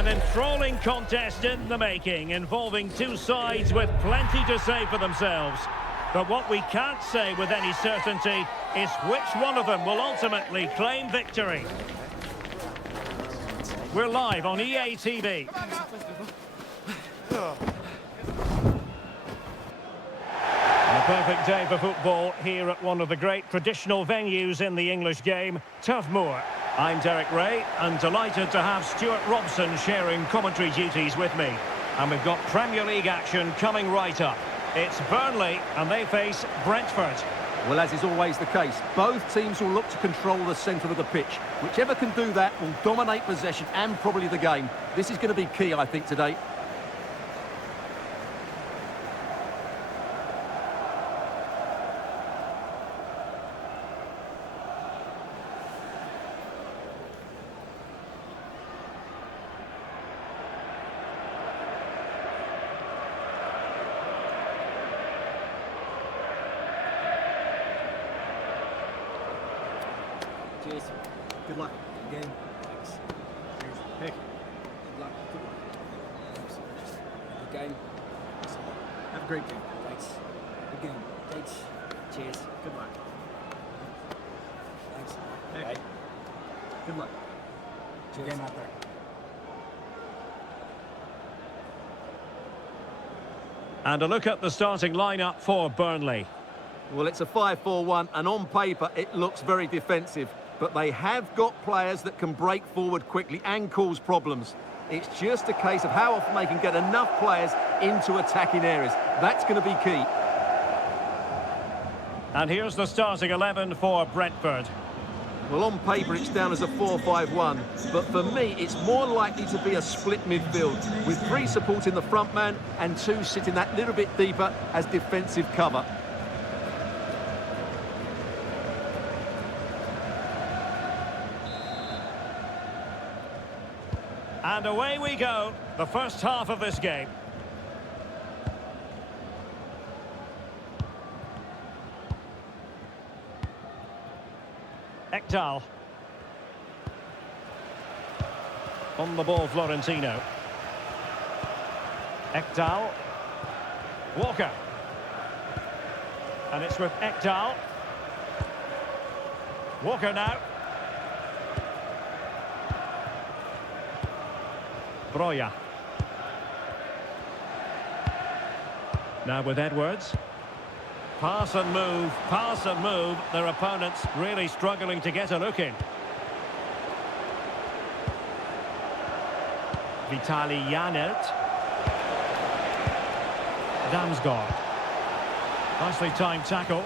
An enthralling contest in the making, involving two sides with plenty to say for themselves. But what we can't say with any certainty is which one of them will ultimately claim victory. We're live on EA TV. A perfect day for football here at one of the great traditional venues in the English game, Turf Moor. I'm Derek Ray, and delighted to have Stuart Robson sharing commentary duties with me. And we've got Premier League action coming right up. It's Burnley, and they face Brentford. Well, as is always the case, both teams will look to control the centre of the pitch. Whichever can do that will dominate possession and probably the game. This is going to be key, I think, today. Cheers. Good luck. Good game. Thanks. Cheers. Hey. Good luck. Good luck. Thanks. Good game. Have a great game. Thanks. Good game. Thanks. Cheers. Good luck. Thanks. Hey. Bye. Good luck. Cheers. Good game out there. And a look at the starting lineup for Burnley. Well, it's a 5-4-1, and on paper it looks very defensive. But they have got players that can break forward quickly and cause problems. It's just a case of how often they can get enough players into attacking areas. That's going to be key. And here's the starting 11 for Brentford. Well, on paper it's down as a 4-5-1, but for me it's more likely to be a split midfield, with 3 supporting the front man and 2 sitting that little bit deeper as defensive cover. And away we go, the first half of this game. Ekdal. On the ball, Florentino. Ekdal. Walker. And it's with Ekdal. Walker now. Broja. Now with Edwards. Pass and move, pass and move. Their opponents really struggling to get a look in. Vitali Janelt. Damsgaard. Nicely timed tackle.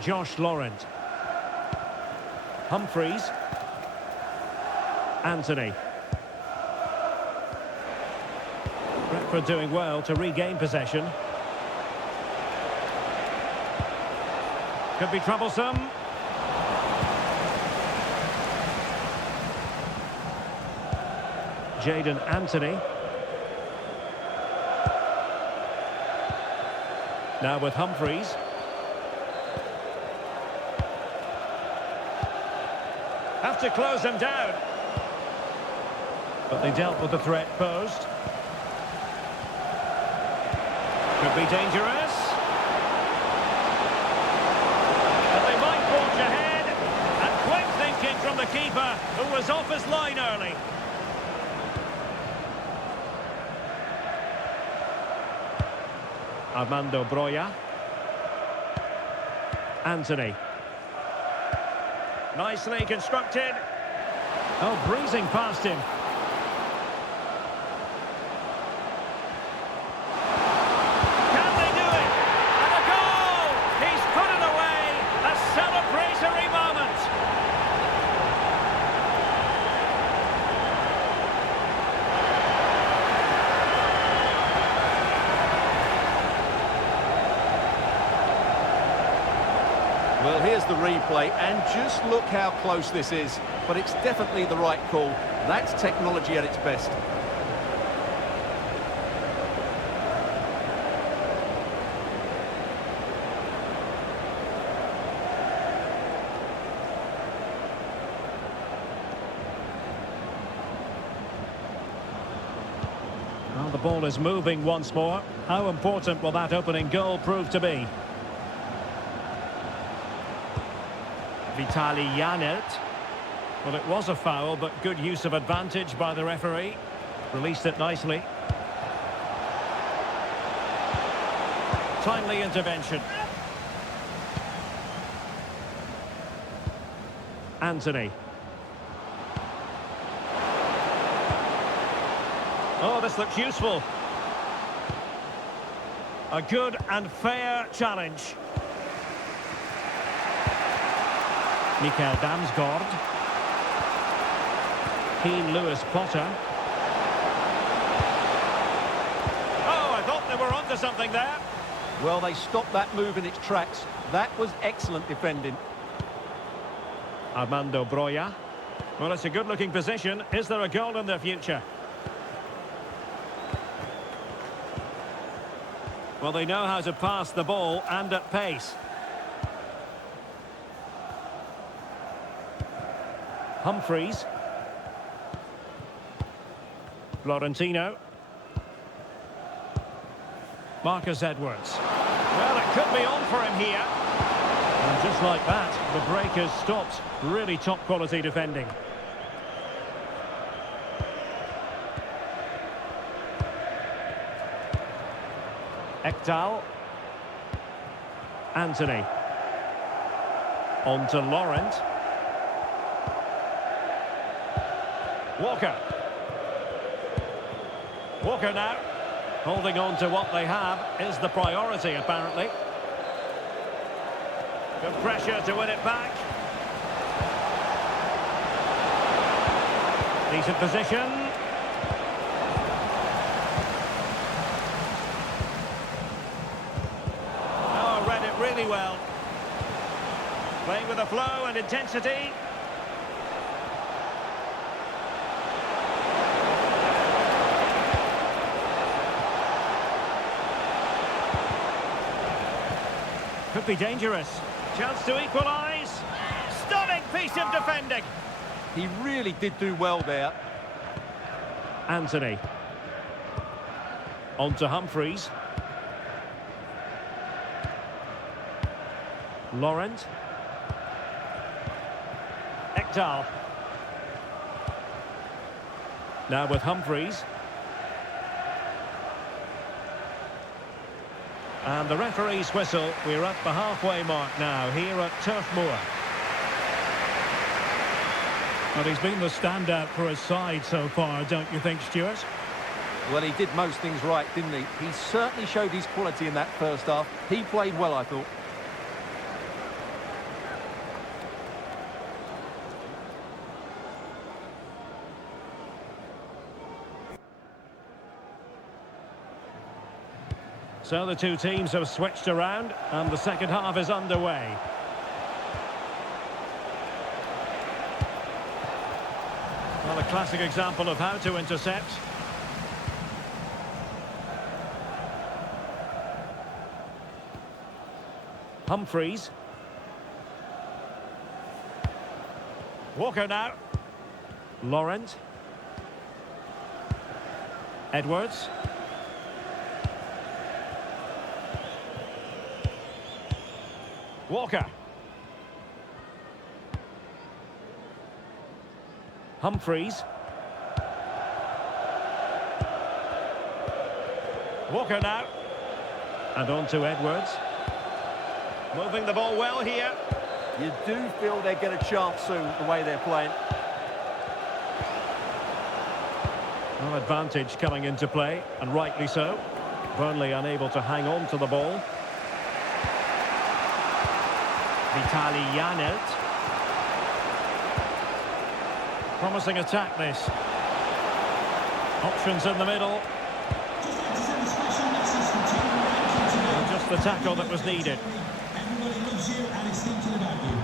Josh Laurent. Humphreys. Anthony. Brentford doing well to regain possession. Could be troublesome. Jadon Anthony. Now with Humphreys. Have to close them down. But they dealt with the threat posed. Could be dangerous. But they might forge ahead. And quick thinking from the keeper, who was off his line early. Armando Broja. Anthony. Nicely constructed. Oh, breezing past him. Can they do it? And a goal! He's put it away. A celebratory moment. Well, here's the replay, and just look how close this is. But it's definitely the right call. That's technology at its best. And the ball is moving once more. How important will that opening goal prove to be? Vitaly Janelt. Well, it was a foul, but good use of advantage by the referee. Released it nicely. Timely intervention. Anthony. Oh, this looks useful. A good and fair challenge. Mikael Damsgaard. Keane Lewis Potter. Oh, I thought they were onto something there. Well, they stopped that move in its tracks. That was excellent defending. Armando Broja. Well, it's a good-looking position. Is there a goal in their future? Well, they know how to pass the ball and at pace. Humphreys. Florentino. Marcus Edwards. Well, it could be on for him here. And just like that, the break has stopped. Really top-quality defending. Ekdal. Anthony. On to Laurent. Walker. Walker now. Holding on to what they have is the priority, apparently. Good pressure to win it back. Decent position. Oh, read it really well. Playing with a flow and intensity. Could be dangerous. Chance to equalise. Stunning piece of defending. He really did do well there. Anthony. On to Humphreys. Laurent. Ekdal. Now with Humphreys. And the referee's whistle. We're at the halfway mark now here at Turf Moor. Well, he's been the standout for his side so far, don't you think, Stuart? Well, he did most things right, didn't he? He certainly showed his quality in that first half. He played well, I thought. So the two teams have switched around and the second half is underway. Well, a classic example of how to intercept. Humphreys. Walker now. Laurent. Edwards. Walker. Humphreys. Walker now. And on to Edwards. Moving the ball well here. You do feel they get a chance soon, the way they're playing. Well, advantage coming into play, and rightly so. Burnley unable to hang on to the ball. Vitaly Janelt. Promising attack, this. Options in the middle. And just the tackle that was needed. Everybody loves you and is thinking about you.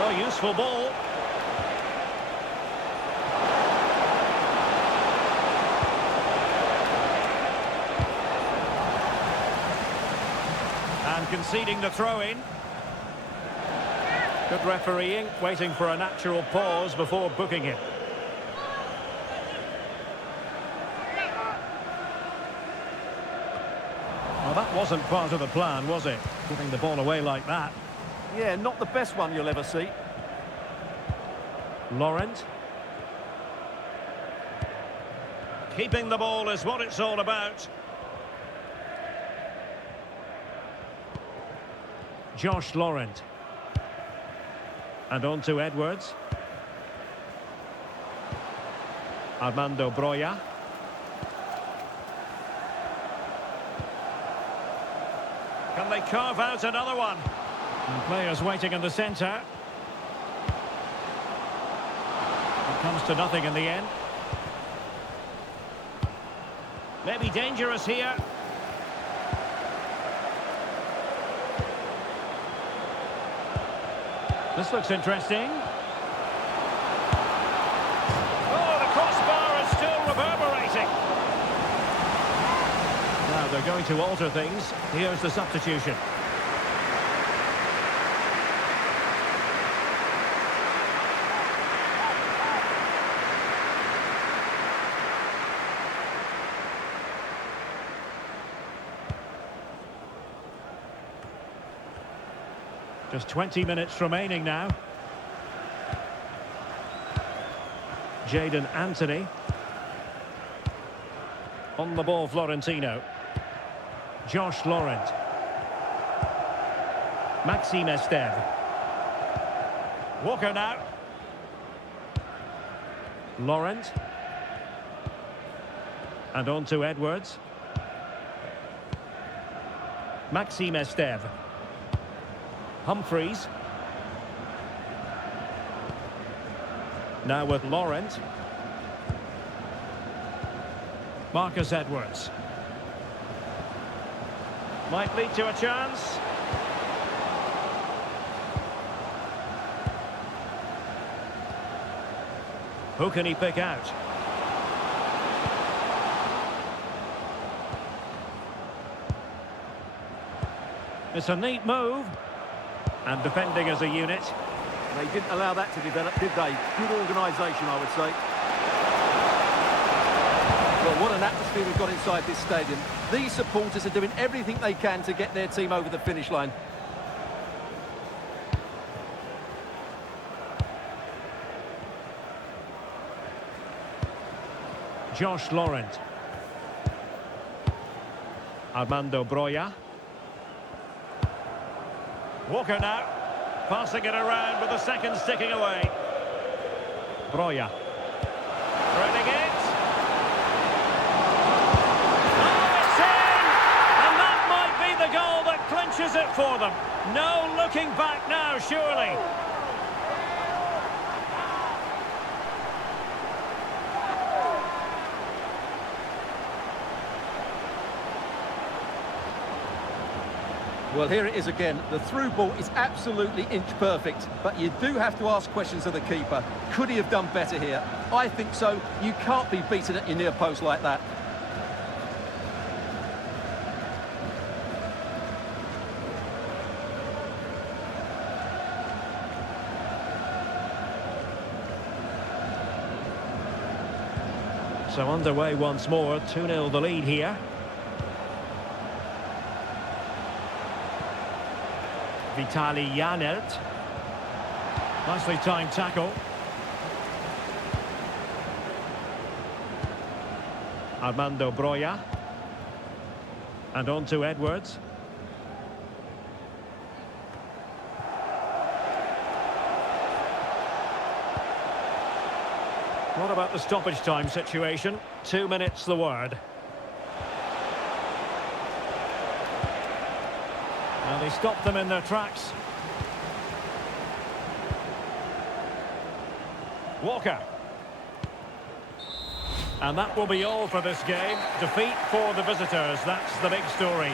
Oh, useful ball. And conceding the throw-in. Good refereeing, waiting for a natural pause before booking it. Well, that wasn't part of the plan, was it? Giving the ball away like that. Yeah, not the best one you'll ever see. Laurent. Keeping the ball is what it's all about. Josh Laurent. And on to Edwards. Armando Broja. Can they carve out another one? And players waiting in the centre. It comes to nothing in the end. Maybe dangerous here. This looks interesting. Oh, the crossbar is still reverberating. Now they're going to alter things. Here's the substitution. Just 20 minutes remaining now. Jadon Anthony. On the ball, Florentino. Josh Laurent. Maxime Esteve. Walker now. Laurent. And on to Edwards. Maxime Esteve. Humphreys. Now with Laurent. Marcus Edwards. Might lead to a chance. Who can he pick out? It's a neat move. And defending as a unit. They didn't allow that to develop, did they? Good organisation, I would say. Well, what an atmosphere we've got inside this stadium. These supporters are doing everything they can to get their team over the finish line. Josh Laurent. Armando Broja. Walker now, passing it around with the second sticking away. Broja. Threading it. Oh, it's in! And that might be the goal that clinches it for them. No looking back now, surely. Well, here it is again. The through ball is absolutely inch perfect, but you do have to ask questions of the keeper. Could he have done better here? I think so. You can't be beaten at your near post like that. So underway once more, 2-0 the lead here. Vitaly Janelt. Nicely timed tackle. Armando Broja. And on to Edwards. What about the stoppage time situation? 2 minutes the word. And they stopped them in their tracks. Walker. And that will be all for this game. Defeat for the visitors, that's the big story.